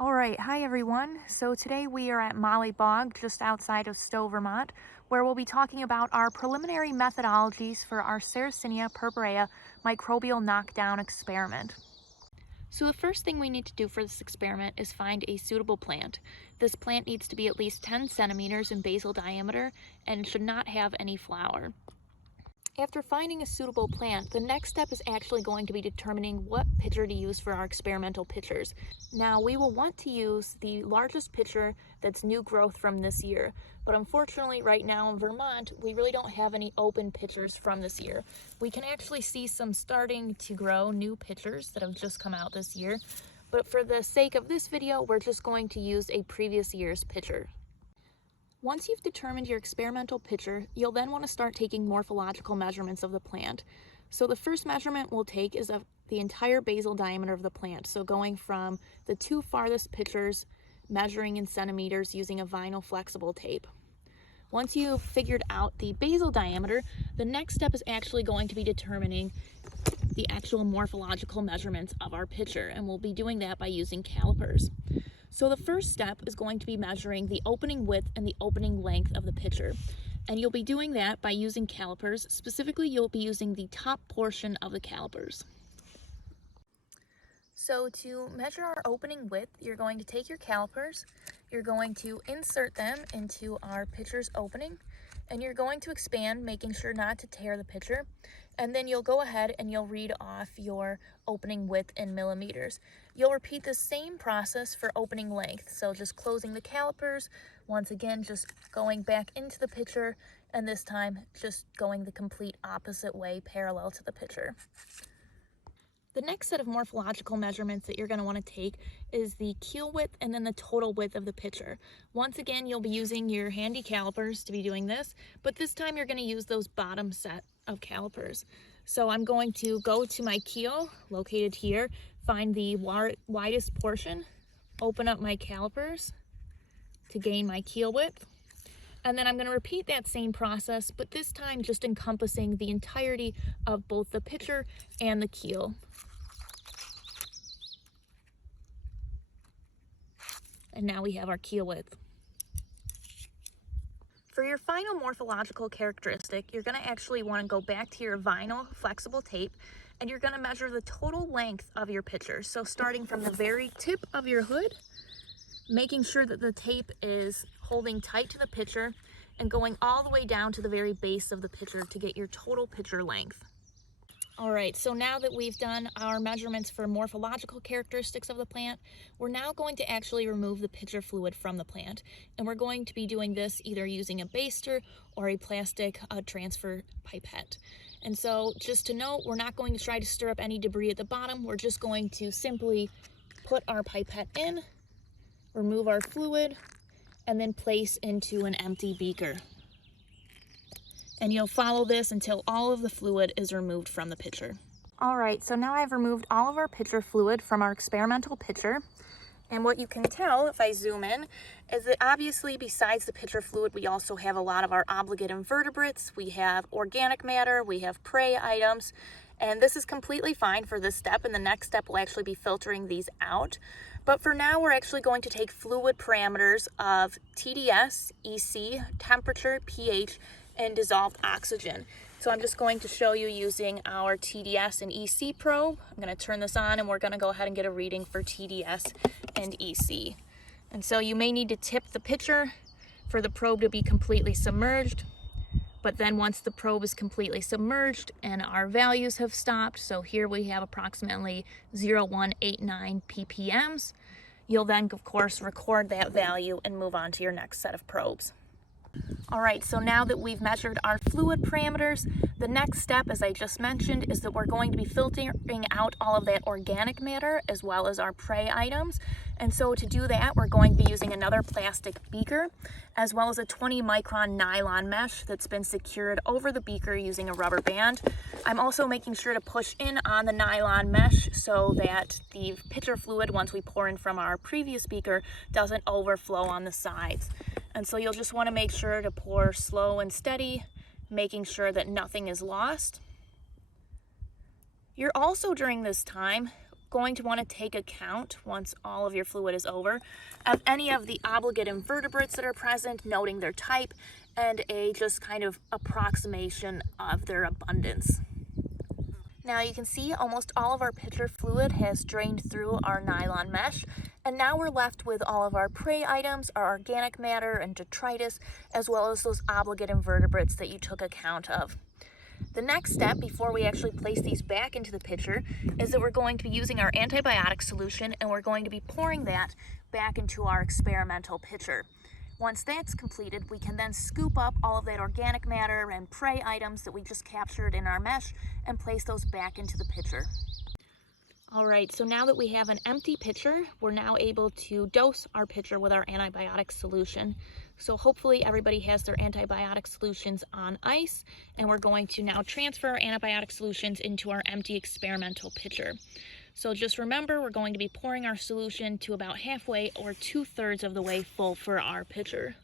All right, hi everyone. So today we are at Molly Bog, just outside of Stowe, Vermont, where we'll be talking about our preliminary methodologies for our Sarracenia purpurea microbial knockdown experiment. So the first thing we need to do for this experiment is find a suitable plant. This plant needs to be at least 10 centimeters in basal diameter and should not have any flower. After finding a suitable plant, the next step is actually going to be determining what pitcher to use for our experimental pitchers. Now, we will want to use the largest pitcher that's new growth from this year, but unfortunately right now in Vermont, we really don't have any open pitchers from this year. We can actually see some starting to grow new pitchers that have just come out this year, but for the sake of this video, we're just going to use a previous year's pitcher. Once you've determined your experimental pitcher, you'll then want to start taking morphological measurements of the plant. So the first measurement we'll take is of the entire basal diameter of the plant. So going from the two farthest pitchers, measuring in centimeters using a vinyl flexible tape. Once you've figured out the basal diameter, the next step is actually going to be determining the actual morphological measurements of our pitcher, and we'll be doing that by using calipers. So the first step is going to be measuring the opening width and the opening length of the pitcher. And you'll be doing that by using calipers. Specifically, you'll be using the top portion of the calipers. So to measure our opening width, you're going to take your calipers, you're going to insert them into our pitcher's opening, and you're going to expand, making sure not to tear the pitcher. And then you'll go ahead and you'll read off your opening width in millimeters. You'll repeat the same process for opening length. So just closing the calipers, once again, just going back into the pitcher, and this time just going the complete opposite way, parallel to the pitcher. The next set of morphological measurements that you're going to want to take is the keel width and then the total width of the pitcher. Once again, you'll be using your handy calipers to be doing this, but this time you're going to use those bottom set of calipers. So I'm going to go to my keel, located here, find the widest portion, open up my calipers to gain my keel width, and then I'm going to repeat that same process, but this time just encompassing the entirety of both the pitcher and the keel. And now we have our keel width. For your final morphological characteristic, you're going to actually want to go back to your vinyl flexible tape, and you're going to measure the total length of your pitcher. So starting from the very tip of your hood, making sure that the tape is holding tight to the pitcher, and going all the way down to the very base of the pitcher to get your total pitcher length. All right, so now that we've done our measurements for morphological characteristics of the plant, we're now going to actually remove the pitcher fluid from the plant. And we're going to be doing this either using a baster or a plastic transfer pipette. And so just to note, we're not going to try to stir up any debris at the bottom. We're just going to simply put our pipette in, remove our fluid, and then place into an empty beaker. And you'll follow this until all of the fluid is removed from the pitcher. All right, so now I've removed all of our pitcher fluid from our experimental pitcher. And what you can tell, if I zoom in, is that obviously besides the pitcher fluid, we also have a lot of our obligate invertebrates. We have organic matter, we have prey items, and this is completely fine for this step. And the next step will actually be filtering these out. But for now, we're actually going to take fluid parameters of TDS, EC, temperature, pH, and dissolved oxygen. So I'm just going to show you using our TDS and EC probe. I'm going to turn this on and we're going to go ahead and get a reading for TDS and EC. And so you may need to tip the pitcher for the probe to be completely submerged. But then once the probe is completely submerged and our values have stopped, so here we have approximately 0.189 ppms, you'll then of course record that value and move on to your next set of probes. All right, so now that we've measured our fluid parameters, the next step, as I just mentioned, is that we're going to be filtering out all of that organic matter as well as our prey items. And so to do that, we're going to be using another plastic beaker, as well as a 20 micron nylon mesh that's been secured over the beaker using a rubber band. I'm also making sure to push in on the nylon mesh so that the pitcher fluid, once we pour in from our previous beaker, doesn't overflow on the sides. And so you'll just want to make sure to pour slow and steady, making sure that nothing is lost. You're also, during this time, going to want to take account, once all of your fluid is over, of any of the obligate invertebrates that are present, noting their type, and a just kind of approximation of their abundance. Now you can see almost all of our pitcher fluid has drained through our nylon mesh, and now we're left with all of our prey items, our organic matter and detritus, as well as those obligate invertebrates that you took account of. The next step before we actually place these back into the pitcher is that we're going to be using our antibiotic solution, and we're going to be pouring that back into our experimental pitcher. Once that's completed, we can then scoop up all of that organic matter and prey items that we just captured in our mesh and place those back into the pitcher. All right, so now that we have an empty pitcher, we're now able to dose our pitcher with our antibiotic solution. So hopefully everybody has their antibiotic solutions on ice, and we're going to now transfer our antibiotic solutions into our empty experimental pitcher. So just remember, we're going to be pouring our solution to about halfway or 2/3 of the way full for our pitcher.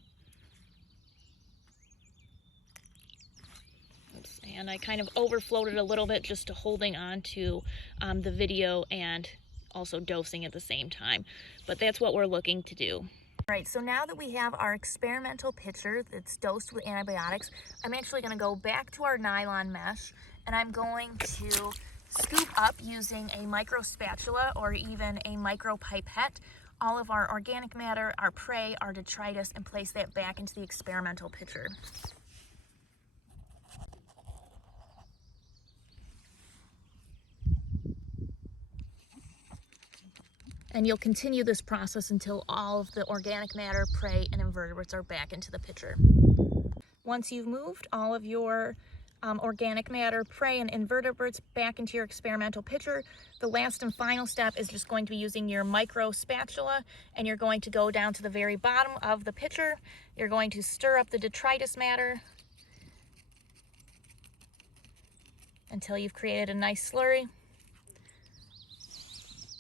Oops, and I kind of overflowed it a little bit just to holding on to the video and also dosing at the same time. But that's what we're looking to do. All right, so now that we have our experimental pitcher that's dosed with antibiotics, I'm actually going to go back to our nylon mesh, and I'm going to scoop up using a micro spatula or even a micro pipette all of our organic matter, our prey, our detritus, and place that back into the experimental pitcher. And you'll continue this process until all of the organic matter, prey, and invertebrates are back into the pitcher. Once you've moved all of your organic matter, prey, and invertebrates back into your experimental pitcher, the last and final step is just going to be using your micro spatula, and you're going to go down to the very bottom of the pitcher. You're going to stir up the detritus matter until you've created a nice slurry.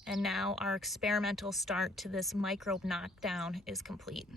And now our experimental start to this microbe knockdown is complete.